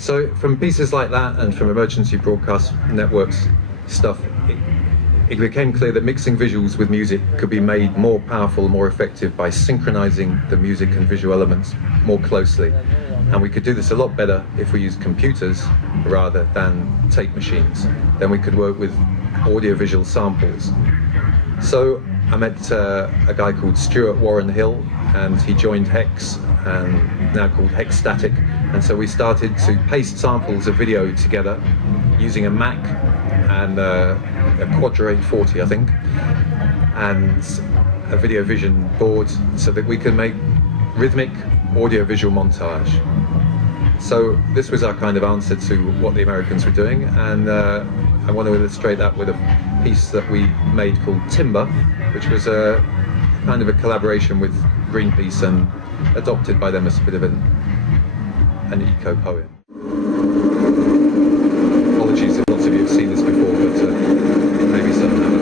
So from pieces like that and from emergency broadcast networks stuff, it became clear that mixing visuals with music could be made more powerful, more effective by synchronizing the music and visual elements more closely. And we could do this a lot better if we used computers rather than tape machines. Then we could work with audiovisual samples. So I met a guy called Stuart Warren Hill, and he joined Hex, and now called Hex Static. And so we started to paste samples of video together using a Mac and a Quadra 840, I think, and a Video Vision board, so that we can make rhythmic audio-visual montage. So this was our kind of answer to what the Americans were doing, and I want to illustrate that with a piece that we made called Timber, which was a kind of a collaboration with Greenpeace and adopted by them as a bit of an eco-poem. Apologies if lots of you have seen this before, but maybe some haven't.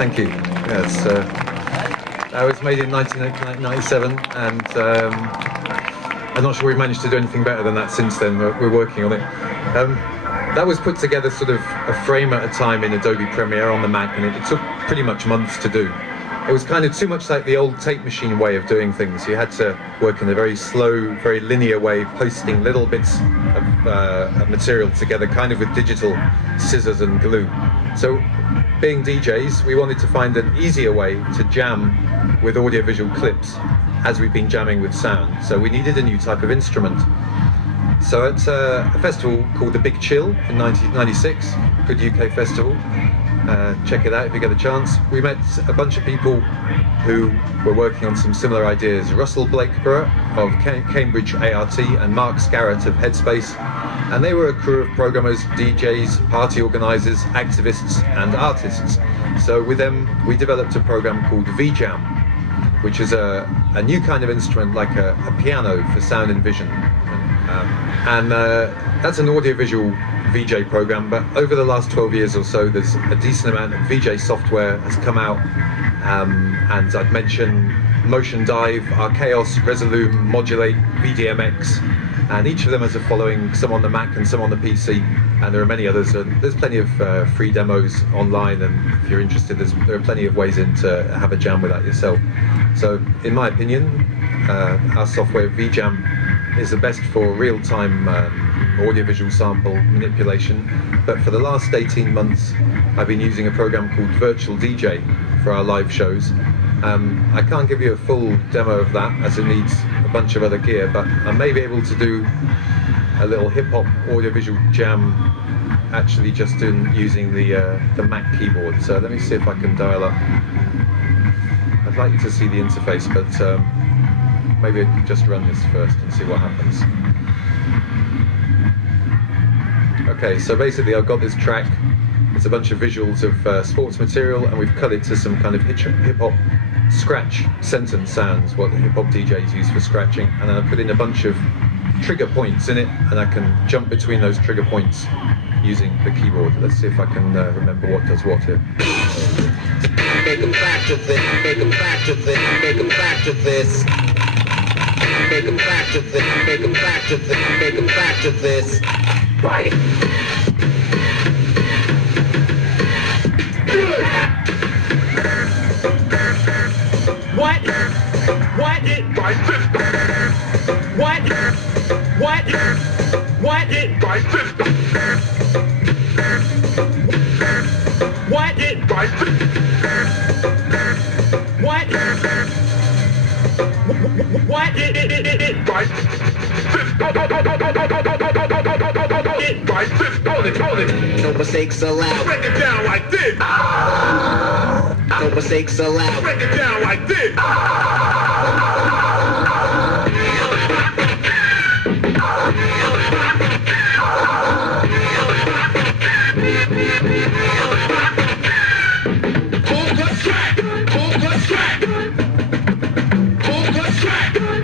Thank you. Yes, that was made in 1997, and I'm not sure we've managed to do anything better than that since then. We're working on it. That was put together sort of a frame at a time in Adobe Premiere on the Mac, and it took pretty much months to do. It was kind of too much like the old tape machine way of doing things. You had to work in a very slow, very linear way, posting little bits of material together, kind of with digital scissors and glue. So, being DJs, we wanted to find an easier way to jam with audiovisual clips as we've been jamming with sound. So we needed a new type of instrument. So at a festival called the Big Chill in 1996, good UK festival, check it out if you get a chance, we met a bunch of people who were working on some similar ideas. Russell Blakeborough of Cambridge ART and Mark Scarrett of Headspace, and they were a crew of programmers, DJs, party organisers, activists and artists. So with them we developed a program called V.wmv, which is a new kind of instrument like a piano for sound and vision. That's an audiovisual VJ program, but over the last 12 years or so there's a decent amount of VJ software has come out, and I'd mention Motion Dive, Archaos, Resolume, Modulate, VDMX, and each of them has a following, some on the Mac and some on the PC, and there are many others, and there's plenty of free demos online, and if you're interested there are plenty of ways in to have a jam with that yourself. So in my opinion, our software V.wmv is the best for real-time audiovisual sample manipulation, but for the last 18 months I've been using a program called Virtual DJ for our live shows. I can't give you a full demo of that as it needs a bunch of other gear, but I may be able to do a little hip-hop audiovisual jam actually just using the Mac keyboard. So let me see if I can dial up. I'd like you to see the interface, but maybe I can just run this first and see what happens. Okay, so basically I've got this track. It's a bunch of visuals of sports material, and we've cut it to some kind of hip-hop scratch sentence sounds, what the hip-hop DJs use for scratching, and then I put in a bunch of trigger points in it, and I can jump between those trigger points using the keyboard. Let's see if I can remember what does what here. Make them back to this, make them back to this, make them back to this. Make them back to this, make them back to this, make them back to this. Right. What? What it by system? What? What? What it by system? What it by system? What? What it by system? It by system. Hold it. No mistakes allowed. Break it down like this. No mistakes allowed. Break it down like this.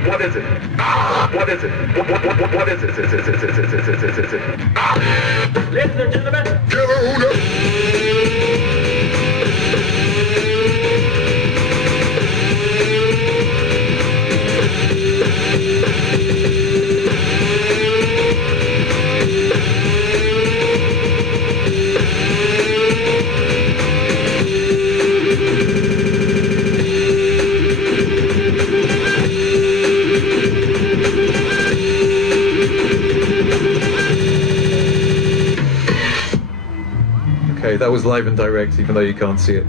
What is it? What is it? What is it? Ladies and gentlemen, Okay, that was live and direct, even though you can't see it.